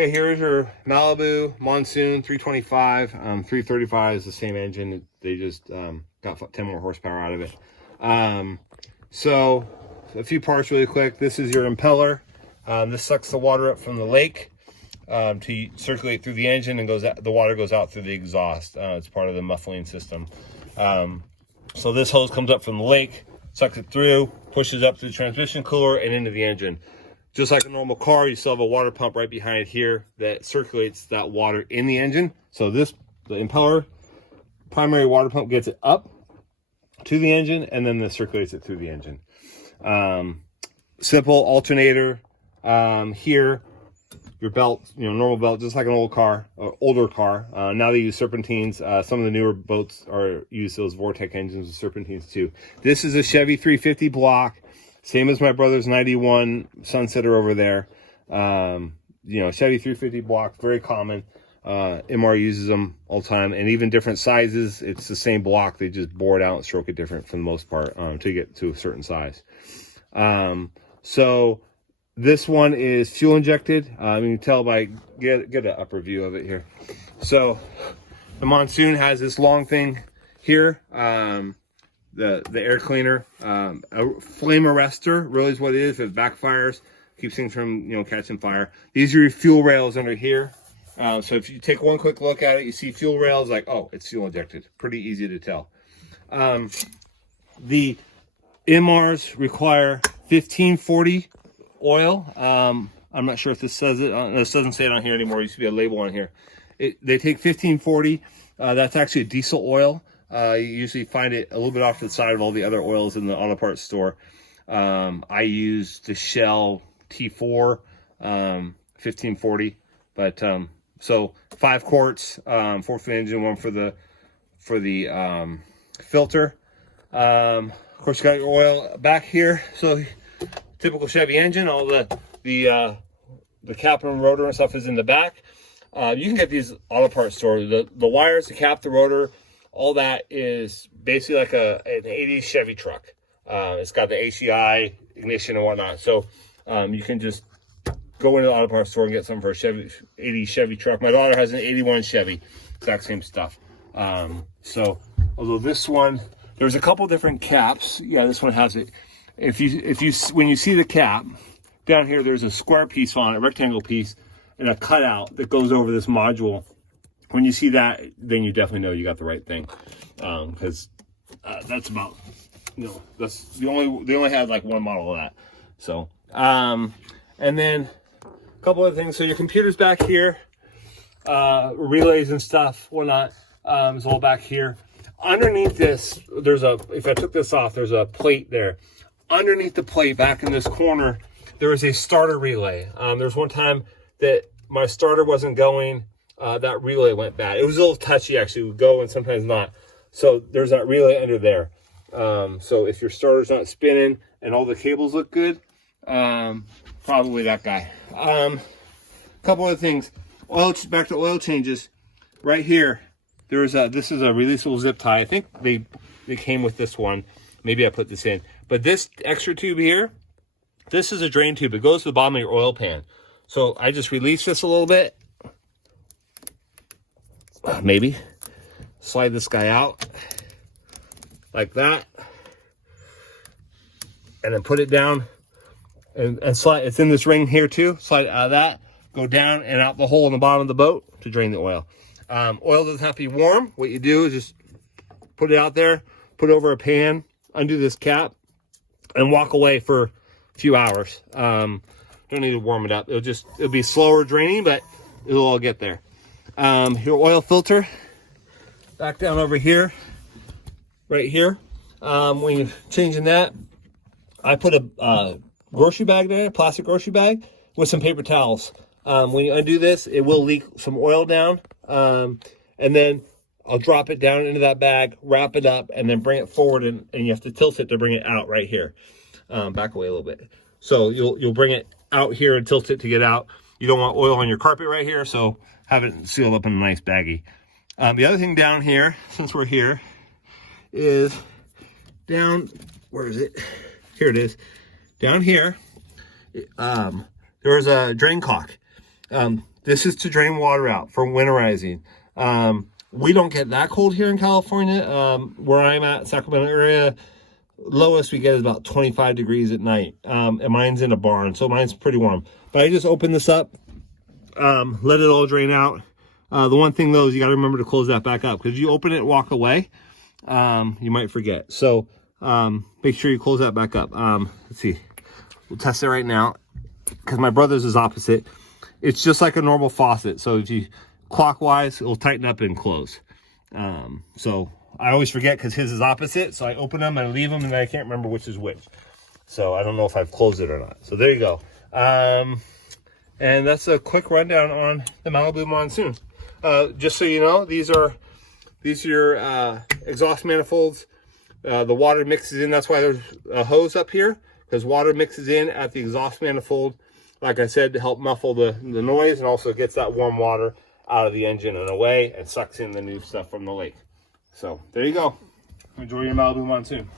Okay, here's your Malibu Monsoon 325. 335 is the same engine. They just got 10 more horsepower out of it. So a few parts really quick. This is your impeller. This sucks the water up from the lake to circulate through the engine, and the water goes out through the exhaust. It's part of the muffling system. So this hose comes up from the lake, sucks it through, pushes up to the transmission cooler and into the engine. Just like a normal car, you still have a water pump right behind here that circulates that water in the engine. So the impeller primary water pump gets it up to the engine, and then this circulates it through the engine. Simple alternator. Here, your belt, normal belt, just like an old car, older car. Now they use serpentines. Some of the newer boats use those Vortec engines with serpentines too. This is a Chevy 350 block. Same as my brother's 91 Sunsetter over there. Chevy 350 block, very common. MR uses them all the time, and even different sizes. It's the same block. They just bore it out and stroke it different for the most part to get to a certain size. So this one is fuel injected. You can tell by get an upper view of it here. So the Monsoon has this long thing here. The air cleaner, a flame arrestor really is what it is. If it backfires, keeps things from catching fire. These are your fuel rails under here. So if you take one quick look at it, you see fuel rails, like, oh, it's fuel injected. Pretty easy to tell. The MRs require 1540 oil. I'm not sure if this says it. This doesn't say it on here anymore. There used to be a label on here. They take 1540. That's actually a diesel oil. You usually find it a little bit off to the side of all the other oils in the auto parts store. I use the Shell T4 1540, but so 5 quarts, 4 for the engine, 1 for the filter. Of course, you got your oil back here. So typical Chevy engine, all the cap and rotor and stuff is in the back. You can get these auto parts store. The wires, the cap, the rotor, all that is basically like an 80s Chevy truck. It's got the ACI ignition and whatnot. So you can just go into the auto parts store and get something for a 80s Chevy truck. My daughter has an 81 Chevy, exact same stuff. So although this one, there's a couple different caps. Yeah, this one has it. When you see the cap down here, there's a square piece on it, a rectangle piece, and a cutout that goes over this module. When you see that, then you definitely know you got the right thing, because that's about, that's they only had like one model of that. So and then a couple other things. So your computer's back here, relays and stuff, whatnot, is all back here. Underneath this, if I took this off, there's a plate there. Underneath the plate, back in this corner, there is a starter relay. There's one time that my starter wasn't going. That relay went bad. It was a little touchy, actually. It would go and sometimes not. So there's that relay under there. So if your starter's not spinning and all the cables look good, probably that guy. Couple other things. Back to oil changes. Right here, this is a releasable zip tie. I think they came with this one. Maybe I put this in. But this extra tube here, this is a drain tube. It goes to the bottom of your oil pan. So I just release this a little bit. Maybe slide this guy out like that, and then put it down and slide. It's in this ring here too. Slide it out of that, go down and out the hole in the bottom of the boat to drain the oil. Oil doesn't have to be warm. What you do is just put it out there, put it over a pan, undo this cap, and walk away for a few hours. Don't need to warm it up. It'll be slower draining, but it'll all get there. Your oil filter back down over here, right here. When you're changing that, I put a grocery bag there, a plastic grocery bag with some paper towels. When you undo this, it will leak some oil down, and then I'll drop it down into that bag, wrap it up, and then bring it forward, and you have to tilt it to bring it out right here. Back away a little bit. So you'll bring it out here and tilt it to get out. You don't want oil on your carpet right here, so have it sealed up in a nice baggie. The other thing down here, since we're here, is down, where is it? Here it is. Down here, there's a drain cock. This is to drain water out for winterizing. We don't get that cold here in California. Where I'm at, Sacramento area, lowest we get is about 25 degrees at night. And mine's in a barn, so mine's pretty warm. But I just open this up, let it all drain out. The one thing though is you got to remember to close that back up, because you open it and walk away, you might forget. So make sure you close that back up. Let's see, we'll test it right now, because my brother's is opposite. It's just like a normal faucet. So if you clockwise, it'll tighten up and close. So I always forget because his is opposite. So I open them and I leave them, and I can't remember which is which. So I don't know if I've closed it or not. So there you go. And that's a quick rundown on the Malibu Monsoon. Just so you know, these are your exhaust manifolds. The water mixes in. That's why there's a hose up here, because water mixes in at the exhaust manifold, like I said, to help muffle the noise, and also gets that warm water out of the engine and away, and sucks in the new stuff from the lake. So there you go. Enjoy your Malibu Monsoon.